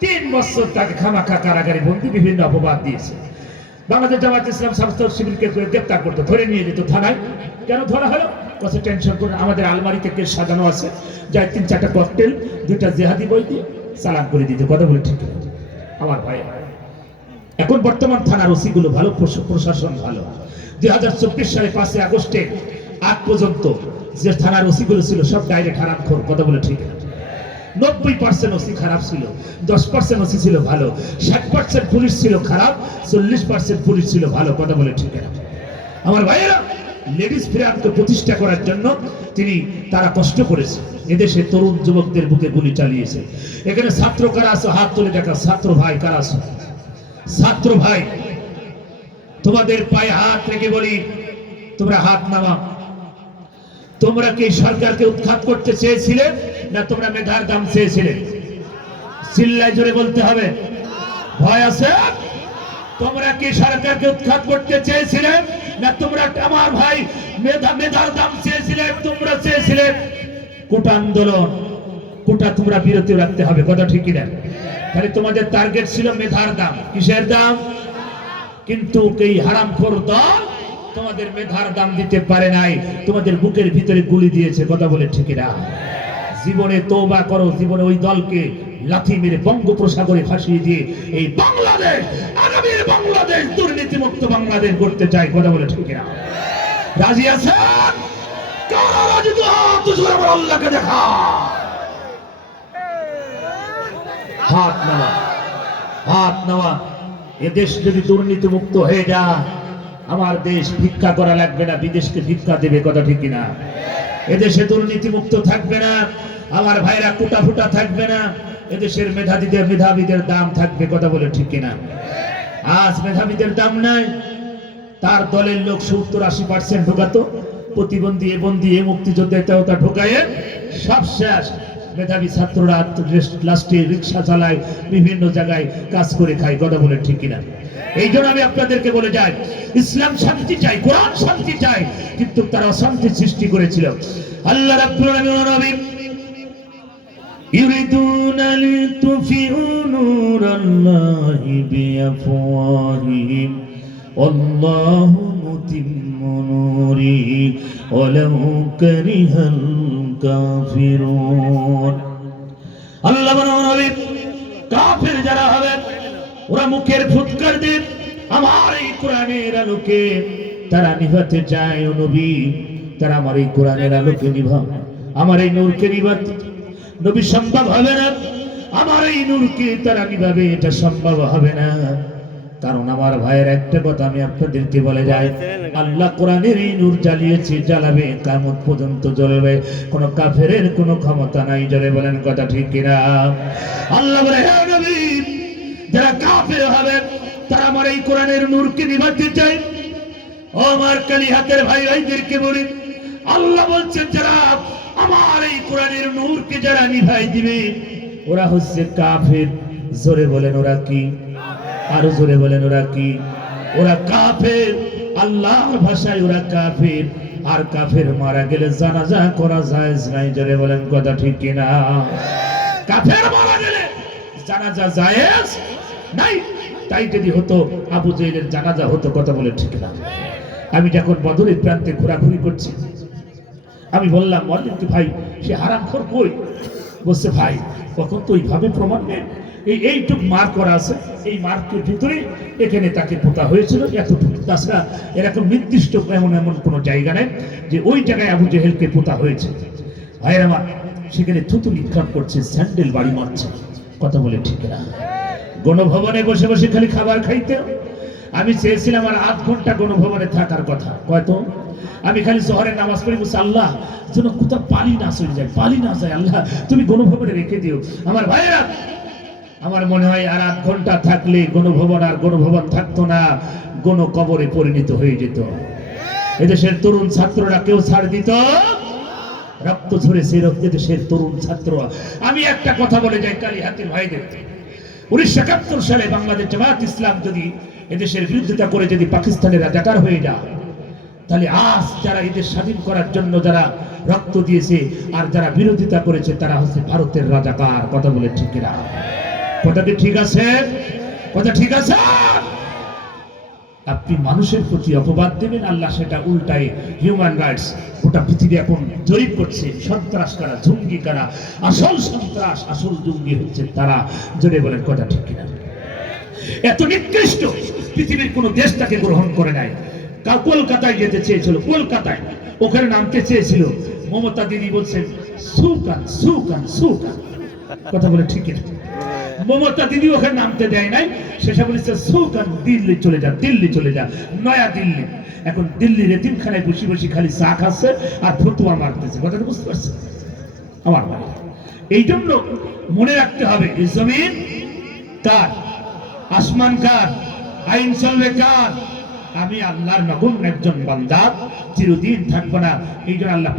তিন বছর তাকে খামাখা কারাগারে বন্দি বিভিন্ন অপবাদ দিয়েছে। বাংলাদেশ জামাত ইসলাম স্বাস্থ্য শিবিরকে গ্রেপ্তার করতো, ধরে নিয়ে যেত থানায়। কেন ধরা হলো? কত টেনশন করে আমাদের আলমারিতে কেস সাজানো আছে। যাই তিন চারটা ককটেল দুইটা জেহাদি বই দিয়ে সালাম করে দিতে। কথা বলে ঠিক আমার ভাই, এখন বর্তমান থানার ওসি গুলো ভালো, প্রশ- প্রশাসন ভালো। দুই হাজার চব্বিশ সালে পাঁচই আগস্টে আগ পর্যন্ত যে থানার ওসি গুলো ছিল সব ডাইরেক্ট খারাপ খোর কথা বলে ঠিক আছে। নব্বই পার্সেন্ট ওসি খারাপ ছিল, দশ পার্সেন্ট ওসি ছিল ভালো, ষাট পার্সেন্ট পুলিশ ছিল খারাপ, চল্লিশ পার্সেন্ট পুলিশ ছিল ভালো, কথা বলে ঠিক আছে। আমার ভাইয়েরা, লেডিস ফ্রিডমকে প্রতিষ্ঠা করার জন্য তিনি তারা কষ্ট করেছে। এদেশে তরুণ যুবকদের বুকে গুলি চালিয়েছে। এখানে ছাত্র কারা আছো? হাত তুলে দেখা, ছাত্র ভাই কারা আছো? ছাত্র ভাই, তোমাদের পায়ে হাত রেখে বলি, তোমরা হাত নামা তোমরা কি সরকারকে উৎখাত করতে চেয়েছিলে? না তোমরা মেধার দাম চেয়েছিলে? চিল্লাই জোরে বলতে হবে। ভয় আছে? তোমরা কি সরকারকে উৎখাত করতে চেয়েছিলে? না তোমরা আমার ভাই মেধা, মেধার দাম চেয়েছিলে? তোমরা চেয়েছিলে কোটা আন্দোলন। কোটা তোমরা বিরতি রাখতে হবে, কথা ঠিকই না তাহলে তোমাদের টার্গেট ছিল মেধার দাম। কিসের দাম? কিন্তু এই হারামখোর দল তোমাদের মেধার দাম দিতে পারে নাই। তোমাদের বুকের ভিতরে গুলি দিয়েছে, কথা বলে ঠিকই না জীবনে তৌবা করো, জীবনে ওই দলকে লাথি মেরে বঙ্গোপসাগরে ফাঁসিয়ে দিয়ে এই বাংলাদেশ, আগামীর বাংলাদেশ দুর্নীতি মুক্ত বাংলাদেশ করতে চাই কথা বলে ঠিক না রাজি আছেন? হাত হাত নেওয়া এদেশ যদি দুর্নীতি মুক্ত হয়ে যায়, আমার দেশ ভিক্ষা করা লাগবে না, বিদেশকে ভিক্ষা দেবে, কথা ঠিক না এদেশে দুর্নীতি মুক্ত থাকবে না। আমার ভাইরা কুটা ফুটা থাকবে না। এদেশের মেধাবীদের মেধাবীদের দাম থাকবে, কথা বলে ঠিক কিনা? আজ মেধাবীদের দাম নাই। তার দলের লোক সত্তর আশি পার্সেন্ট ঢোকাতো। প্রতিবন্ধী এ বন্দী এ মুক্তিযোদ্ধা এটাও তা ঢোকায় সব শেষ। মেধাবী ছাত্ররা লাস্টে রিক্সা চালায়, বিভিন্ন জায়গায় কাজ করে খায়, কথা বলে ঠিক কিনা? এই জন্য আমি আপনাদেরকে বলে যাই, ইসলাম শান্তি চাই, কোরআন শান্তি চাই, কিন্তু তারা অশান্তি সৃষ্টি করেছিল। আল্লাহ আলামিন يريدون ليطفئوا نور الله بأفواههم والله متم نوره ولو كره الكافرون আল্লাহ নবী কাফের যারা হবে ওরা মুখের ফুৎকার দেন আমার এই কোরআনের আলোকে তারা নিভাতে চায় ও নবী তারা আমার এই কোরআনের আলোকে নিভা আমার এই নূরকে নিভাতে নবী সম্ভব হবে না। আমার এই নূরকে তারা নিভাবে এটা সম্ভব হবে না? কারণ আমার ভাইয়ের একটা কথা আমি আপনাদেরকে বলে যাই। আল্লাহ কোরআনের এই নূর জ্বালিয়েছে, জ্বালাবে, কামত পর্যন্ত জ্বলবে। কোন কাফেরের কোনো ক্ষমতা নাই জলে বলেন কথা ঠিক কিনা? আল্লাহ বলে, হে নবী, যারা কাফের হবে তারা আমার এই কোরআনের নূরকে নিভাতে চায় ও আমার কালী হাতের ভাই ভাইদেরকে বলি, আল্লাহ বলছেন, যারা আমার এই কোরআনের নূরকে যারা নিভাই দিবে, ওরা হচ্ছে কাফের। জোরে বলেন ওরা কি? আরও জোরে বলেন ওরা কি? ওরা কাফের। আল্লাহর ভাষায় ওরা কাফের। আর কাফের মারা গেলে জানাজা করা যায় নাই, জোরে বলেন কথা ঠিক কিনা? কাফের মারা গেলে জানাজা জায়েজ নাই? তাই যদি হতো, আবু জেলের জানাজা হতো, কথা বলে ঠিক না। আমি যখন বদরের প্রান্তে ঘোরাঘুরি করছি আমি বললাম, মল্লিক ভাই, সে হারাম খোর কই? বলছে, ভাই, কখন তো ওইভাবে প্রমাণ নেই। এই এইটুক মার করা আছে, এই মার্কের ভিতরে এখানে তাকে পোতা হয়েছিল এতটুকু। তাছাড়া এরকম নির্দিষ্ট এমন এমন কোনো জায়গা নেই যে ওই জায়গায় আবু জেহেলকে পোতা হয়েছে। ভাইয়ের আমার, সেখানে থুতু নিক্ষাপ করছে, স্যান্ডেল বাড়ি মারছে। কথা বলে ঠিক না। গণভবনে বসে বসে খালি খাবার খাইতে আমি চেয়েছিলাম আর আধ ঘণ্টা গণভবনে থাকার কথা। কয়তো আমি খালি শহরে নামাজ পড়ি, বলছি, আল্লাহ, যেন কোথাও পালি না চলে যায়, পালি না যায়, আল্লাহ, তুমি গণভবনে রেখে দিও। আমার ভাইয়েরা, আমার মনে হয় আর আধ ঘণ্টা থাকলে গণভবন আর গণভবন থাকতো না, গণ কবরে পরিণত হয়ে যেত। এদেশের তরুণ ছাত্ররা কেউ ছাড় দিত? রক্ত ঝরেছে রক্ত দেশের তরুণ ছাত্র আমি একটা কথা বলে যাই কালী হাতির ভাইদের। উনিশশো একাত্তর সালে বাংলাদেশ জামাত ইসলাম যদি এদেশের বিরোধিতা করে যদি পাকিস্তানের রাজাকার হয়ে যায় তাহলে আজ যারা এদের স্বাধীন করার জন্য যারা রক্ত দিয়েছে আর যারা বিরোধিতা করেছে, তারা হচ্ছে ভারতের রাজাকার। কথা বলে ঠিক না কথা কি ঠিক আছে? কথা ঠিক আছে? আপনি মানুষের প্রতি অপবাদ দেবেন, আল্লাহ সেটা উল্টায় হিউম্যান রাইটস গোটা পৃথিবী এখন জরিপ করছে। সন্ত্রাস কারা, জঙ্গি কারা, আসল সন্ত্রাস, আসল জঙ্গি হচ্ছে তারা। জোরে বলেন, কথা ঠিক কিনা? এত নিকৃষ্ট পৃথিবীর কোনো দেশ তাকে গ্রহণ করে নাই। কলকাতায় যেতে চেয়েছিল, কলকাতায়। ওখানে নামতে চেয়েছিল। মমতা দিদি বলছেন, সুকান সুকান সুকান। কথা বলে ঠিক মমতা দিদি ওখানে নামতে দেয় নাই। শেষে বলেছে, সুকান, দিল্লি চলে যা, দিল্লি চলে যা, নয়া দিল্লি। এখন দিল্লির এতিমখানায় বসে বসে খালি চা খাচ্ছে আর ফতুয়া মারতেছে। কথাটা বুঝতে পারছেন? আমার এই জন্য মনে রাখতে হবে জমিন কার? আসমান কার? আইন চলবে কার? আমি আল্লাহর নগণ্য একজন বান্দা চিরদিন থাকব না। এই জন্য আল্লাহ